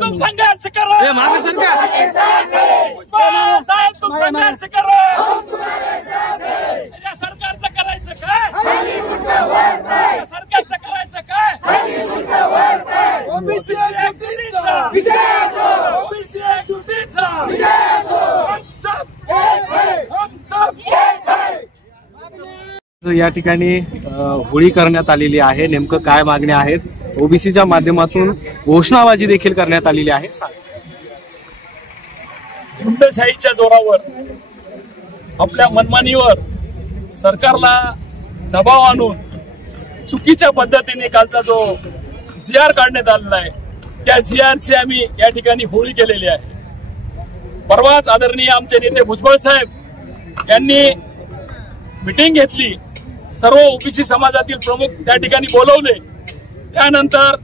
तुम संघर्ष करो, तुम संघर्ष करो. सरकारचं करायचं काय, सरकारचं करायचं काय. ओबीसी एकजुटीचा विजय असो, ओबीसी एकजुटीचा विजय असो. या ठिकाणी होळी करण्यात आलेली आहे. नेमकं काय मागण्या आहेत, ओबीसीच्या माध्यमातून घोषणाबाजी देखील करण्यात आलेली आहे. झुंडशाहीच्या जोरावर आपल्या मनमानीवर सरकारला दबाव आणून चुकीच्या पद्धतीने कालचा जो GR काढण्यात आलेला आहे, त्या GRची आम्ही या ठिकाणी होळी केलेली आहे. परवाच आदरणीय आमचे नेते भुजबळ साहेब यांनी मीटिंग घेतली, सर्व ओबीसी समाजातील प्रमुख त्या ठिकाणी बोलवले. त्यानंतर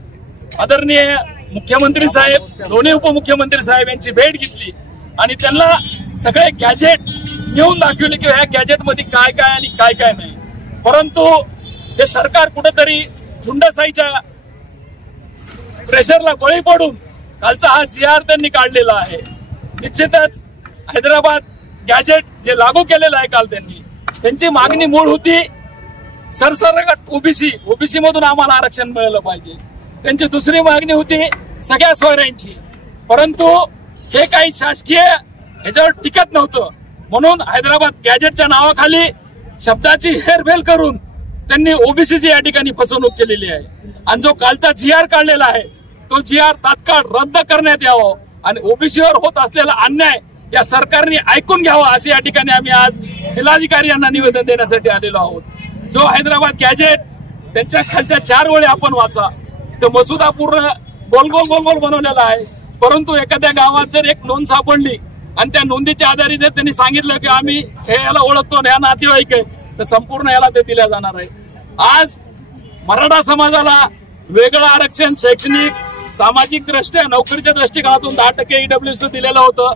आदरणीय मुख्यमंत्री साहेब, दोन्ही उपमुख्यमंत्री साहेब यांची भेट घेतली आणि त्यांना सगळे गॅजेट घेऊन दाखवले की ह्या गॅजेटमध्ये काय काय आणि काय काय नाही. परंतु हे सरकार कुठेतरी झुंडशाहीच्या प्रेशरला बळी पडून कालचा हा GR त्यांनी काढलेला आहे. निश्चितच हैदराबाद गॅजेट जे लागू केलेलं आहे काल त्यांची मागणी मूळ होती सरसकट ओबीसी मधून आम्हाला आरक्षण मिळालं पाहिजे. त्यांची दुसरी मागणी होती सगळ्या सोयऱ्यांची. परंतु हे काही शासकीय ह्याच्यावर टिकत नव्हतं, म्हणून हैदराबाद गॅजेटच्या नावाखाली शब्दाची हेरफेर करून त्यांनी ओबीसीची या ठिकाणी फसवणूक केलेली आहे. आणि जो कालचा GR काढलेला आहे तो GR तात्काळ रद्द करण्यात यावं आणि ओबीसीवर होत असलेला अन्याय या सरकारने ऐकून घ्यावा, असे या ठिकाणी आम्ही आज जिल्हाधिकारी यांना निवेदन देण्यासाठी आलेलो आहोत. जो हैदराबाद गॅजेट त्यांच्या खालच्या 4 ओळी आपण वाचा, तो मसुदा पूर्ण गोल गोल बनवलेला आहे. परंतु एखाद्या गावात जर एक नोंद सापडली आणि त्या नोंदीच्या आधारे जर त्यांनी सांगितलं की आम्ही याला ओळखतो, या नातेवाईक आहे, तर संपूर्ण याला ते दिल्या जाणार आहे. आज मराठा समाजाला वेगळं आरक्षण शैक्षणिक सामाजिक दृष्ट्या नोकरीच्या दृष्टिकोनातून 10% EWC दिलेलं होतं.